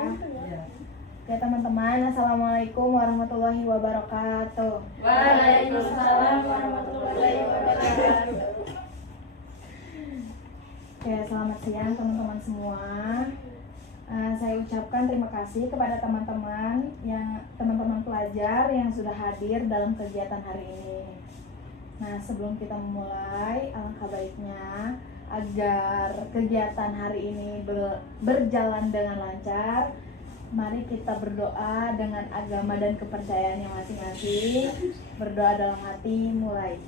Ya. Oke teman-teman, assalamualaikum warahmatullahi wabarakatuh. Waalaikumsalam warahmatullahi wabarakatuh. Oke, selamat siang teman-teman semua. Saya ucapkan terima kasih kepada teman-teman pelajar yang sudah hadir dalam kegiatan hari ini. Nah, sebelum kita memulai, alangkah baiknya agar kegiatan hari ini berjalan dengan lancar. Mari kita berdoa dengan agama dan kepercayaannya masing-masing. Berdoa dalam hati, mulai.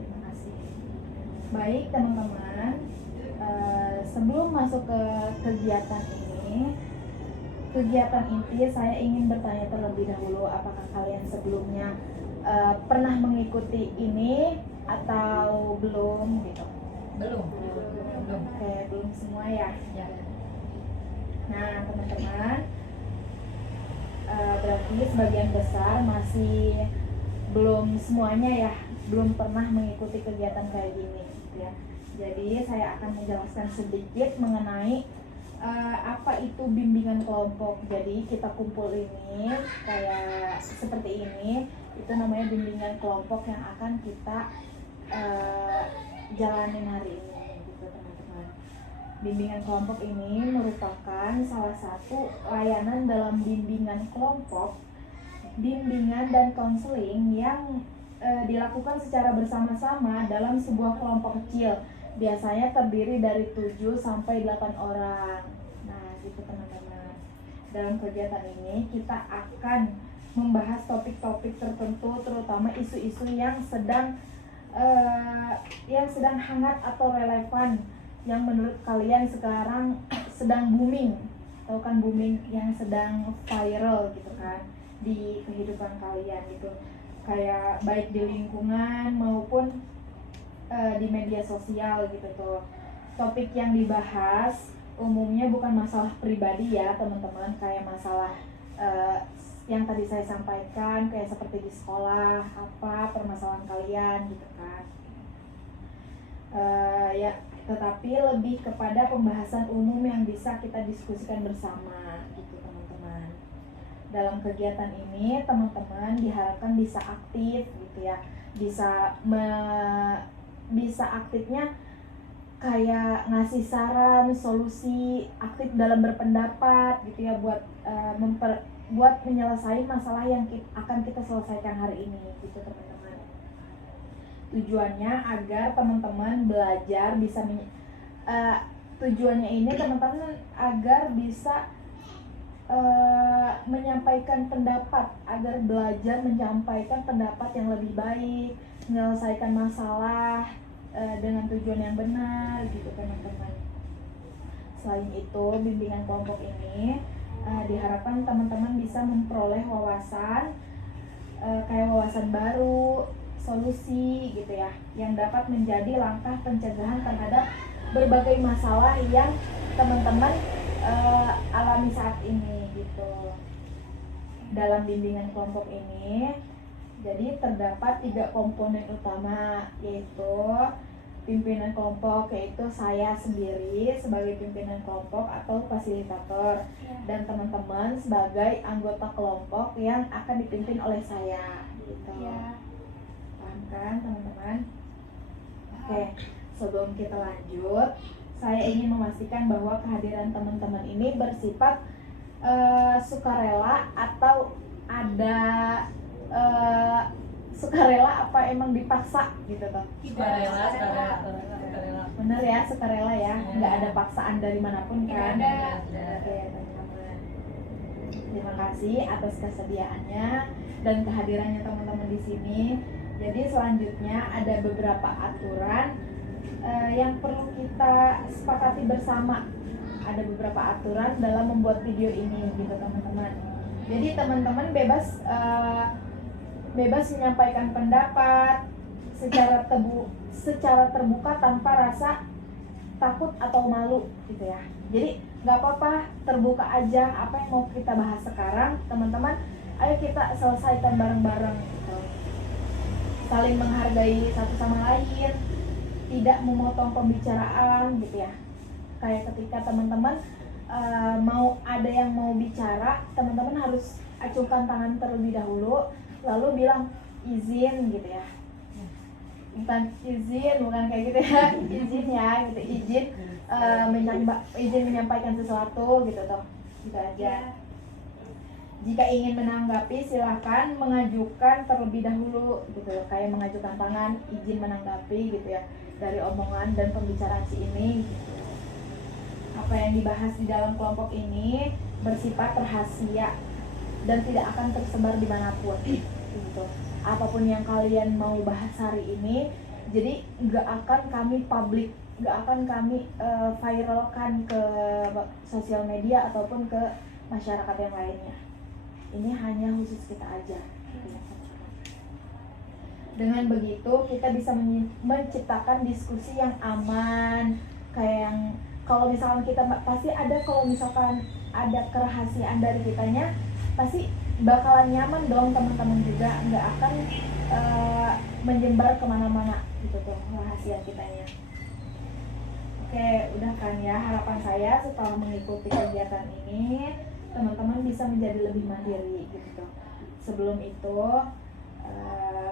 Terima kasih. Baik teman-teman, sebelum masuk ke kegiatan ini, kegiatan inti, saya ingin bertanya terlebih dahulu, apakah kalian sebelumnya pernah mengikuti ini atau belum gitu? Belum. Oke, belum semua ya. Ya. Nah teman-teman, berarti sebagian besar masih belum semuanya ya, belum pernah mengikuti kegiatan kayak gini ya. Jadi saya akan menjelaskan sedikit mengenai apa itu bimbingan kelompok. Jadi kita kumpul ini kayak seperti ini, itu namanya bimbingan kelompok yang akan kita jalanin hari ini gitu teman-teman. Bimbingan kelompok ini merupakan salah satu layanan dalam bimbingan kelompok, bimbingan dan konseling yang dilakukan secara bersama-sama dalam sebuah kelompok kecil. Biasanya terdiri dari 7 sampai 8 orang. Nah, gitu teman-teman. Dalam kegiatan ini kita akan membahas topik-topik tertentu, terutama isu-isu yang sedang hangat atau relevan, yang menurut kalian sekarang sedang booming. Tahu kan booming, yang sedang viral gitu kan di kehidupan kalian gitu. Kayak baik di lingkungan maupun di media sosial gitu tuh. Topik yang dibahas umumnya bukan masalah pribadi ya teman-teman, kayak masalah yang tadi saya sampaikan, kayak seperti di sekolah, apa permasalahan kalian gitu kan. Ya, tetapi lebih kepada pembahasan umum yang bisa kita diskusikan bersama gitu teman-teman. Dalam kegiatan ini teman-teman diharapkan bisa aktif gitu ya, bisa aktifnya kayak ngasih saran, solusi, aktif dalam berpendapat gitu ya, buat menyelesaikan masalah yang akan kita selesaikan hari ini gitu teman-teman. Tujuannya agar teman-teman belajar bisa tujuannya ini teman-teman agar bisa menyampaikan pendapat, agar belajar menyampaikan pendapat yang lebih baik, menyelesaikan masalah dengan tujuan yang benar gitu teman-teman. Selain itu, bimbingan kelompok ini diharapkan teman-teman bisa memperoleh wawasan kayak wawasan baru, solusi gitu ya, yang dapat menjadi langkah pencegahan terhadap berbagai masalah yang teman-teman alami saat ini gitu. Dalam bimbingan kelompok ini jadi terdapat 3 komponen utama, yaitu pimpinan kelompok, yaitu saya sendiri sebagai pimpinan kelompok atau fasilitator, dan teman-teman sebagai anggota kelompok yang akan dipimpin oleh saya gitu. Paham kan teman-teman? Oke, sebelum kita lanjut, saya ingin memastikan bahwa kehadiran teman-teman ini bersifat sukarela atau ada sukarela apa emang dipaksa gitu toh? Sukarela. Bener ya, sukarela ya, nggak ada paksaan dari manapun kan? Nggak ada. Oke teman-teman, terima kasih atas kesediaannya dan kehadirannya teman-teman di sini. Jadi selanjutnya ada beberapa aturan yang perlu kita sepakati bersama. Ada beberapa aturan dalam membuat video ini gitu teman-teman. Jadi teman-teman bebas menyampaikan pendapat secara terbuka tanpa rasa takut atau malu gitu ya. Jadi nggak apa-apa, terbuka aja apa yang mau kita bahas sekarang teman-teman. Ayo kita selesaikan bareng-bareng gitu. saling menghargai satu sama lain, tidak memotong pembicaraan gitu ya. Kayak ketika teman-teman mau ada yang mau bicara, teman-teman harus acungkan tangan terlebih dahulu, lalu bilang izin gitu ya. Bukan izin, bukan kayak gitu ya, izin ya gitu, izin menyampaikan sesuatu gitu toh, gitu aja. Jika ingin menanggapi silahkan mengajukan terlebih dahulu gitu, kayak mengajukan tangan izin menanggapi gitu ya dari omongan dan pembicaraan si ini gitu. Apa yang dibahas di dalam kelompok ini bersifat rahasia dan tidak akan tersebar dimanapun gitu. Apapun yang kalian mau bahas hari ini, jadi nggak akan kami publik, nggak akan kami viralkan ke sosial media ataupun ke masyarakat yang lainnya. Ini hanya khusus kita aja. Dengan begitu kita bisa menciptakan diskusi yang aman, kayak yang kalau misalkan kita pasti ada, kalau misalkan ada kerahasiaan dari kitanya pasti bakalan nyaman dong, teman-teman juga nggak akan menyebar kemana-mana gitu tuh rahasia kitanya. Oke, udah kan ya, harapan saya setelah mengikuti kegiatan ini teman-teman bisa menjadi lebih mandiri gitu tuh. Sebelum itu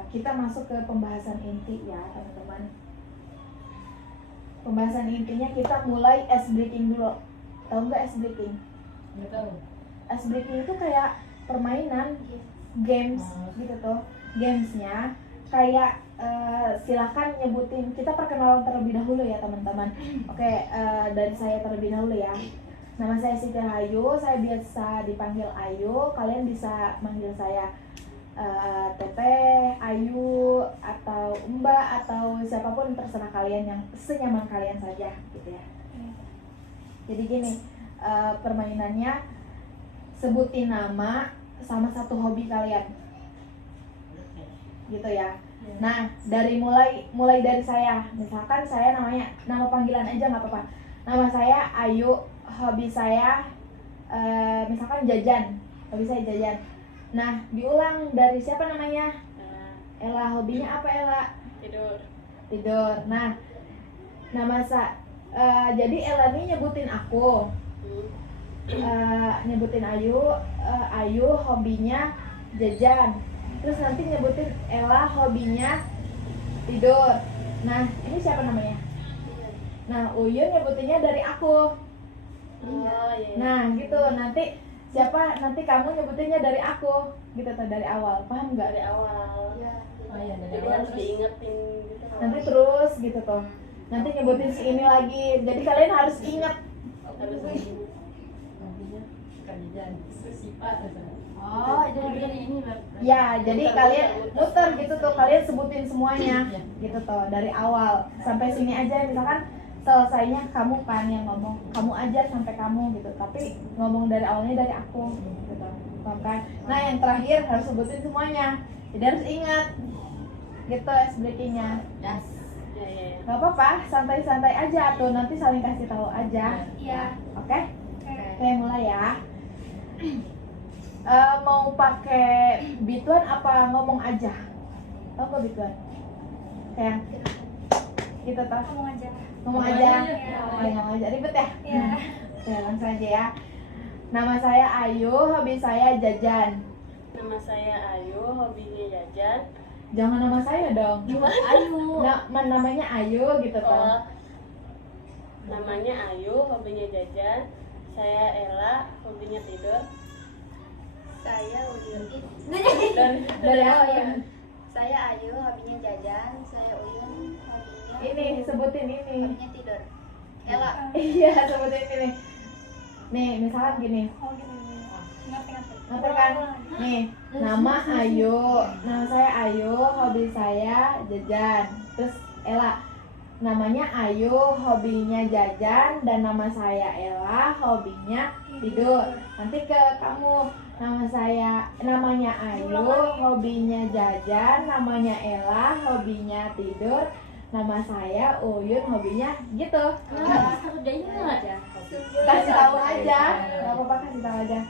kita masuk ke pembahasan inti ya teman-teman. Pembahasan intinya kita mulai ice breaking dulu. Tahu nggak ice breaking? Nggak tahu. Ice breaking itu kayak permainan, games gitu tuh. Gamesnya kayak silakan nyebutin, kita perkenalan terlebih dahulu ya teman-teman. Oke, dari saya terlebih dahulu ya. Nama saya Siti Rahayu, saya biasa dipanggil Ayu. Kalian bisa manggil saya Teteh, Ayu, atau Mbak, atau siapapun terserah kalian yang senyaman kalian saja gitu ya. Jadi gini, permainannya sebutin nama sama satu hobi kalian gitu ya. Nah, dari mulai dari saya, misalkan saya nama panggilan aja nggak apa-apa. Nama saya Ayu, hobi saya misalkan jajan, hobi saya jajan. Nah, diulang dari siapa namanya? Ella, hobinya apa Ella? Tidur. Nah, jadi Ella ini nyebutin aku, nyebutin Ayu hobinya jajan. Terus nanti nyebutin Ella hobinya tidur. Nah, ini siapa namanya? Nah, Uyun nyebutinnya dari aku. Nah, gitu. Nanti kamu nyebutinnya dari aku, gitu tuh, dari awal. Paham nggak? Dari awal. Oh iya, dari Jadi awal harus terus. diingetin gitu. Nanti terus gitu tuh. Nanti nyebutin si ini lagi. Jadi kalian harus ingat. Harus Hobinya suka jajan. Terus sifat. Oh, jadi ini Ya, jadi kalian muter gitu tuh. Kalian sebutin semuanya, gitu tuh, dari awal sampai sini aja. Misalkan selesainya kamu kan yang ngomong, kamu aja sampai kamu gitu. Tapi ngomong dari awalnya dari aku, gitu. Paham kan? Nah, yang terakhir harus sebutin semuanya. Jadi harus ingat. Gitu ice breakingnya. Yes. ya. Gak apa-apa, santai-santai aja tuh, nanti saling kasih tahu aja. Iya. Oke? Oke, mulai ya. Mau pakai bituan apa ngomong aja? Tahu gak bituan? Kayak kita tahu. Ngomong aja. Ngomong aja. Ngomong aja, ribet ya? Iya. Oke, langsung aja ya. Nama saya Ayu, hobi saya jajan. Nama saya Ayu, hobinya jajan. Jangan nama saya dong. Ayu. Namanya Ayu gitu toh. Oh, namanya Ayu, hobinya jajan. Saya Ella, hobinya tidur. Saya Uyun. Dari awal ya. Saya Ayu, hobinya jajan. Saya Uyun, hobinya Ini sebutin ini. hobinya tidur. Ella. Iya, sebutin ini. Nih, misalkan gini. Oh gitu. Ngerti. Ngerti kan? Nih, nama Ayu. Nama saya Ayu, hobi saya jajan. Terus Ella. Namanya Ayu, hobinya jajan, dan nama saya Ella, hobinya tidur. Nanti ke kamu, namanya Ayu, hobinya jajan, namanya Ella, hobinya tidur, nama saya Uyun, hobinya gitu. Kasih tahu aja, nggak apa-apa, kasih tahu aja.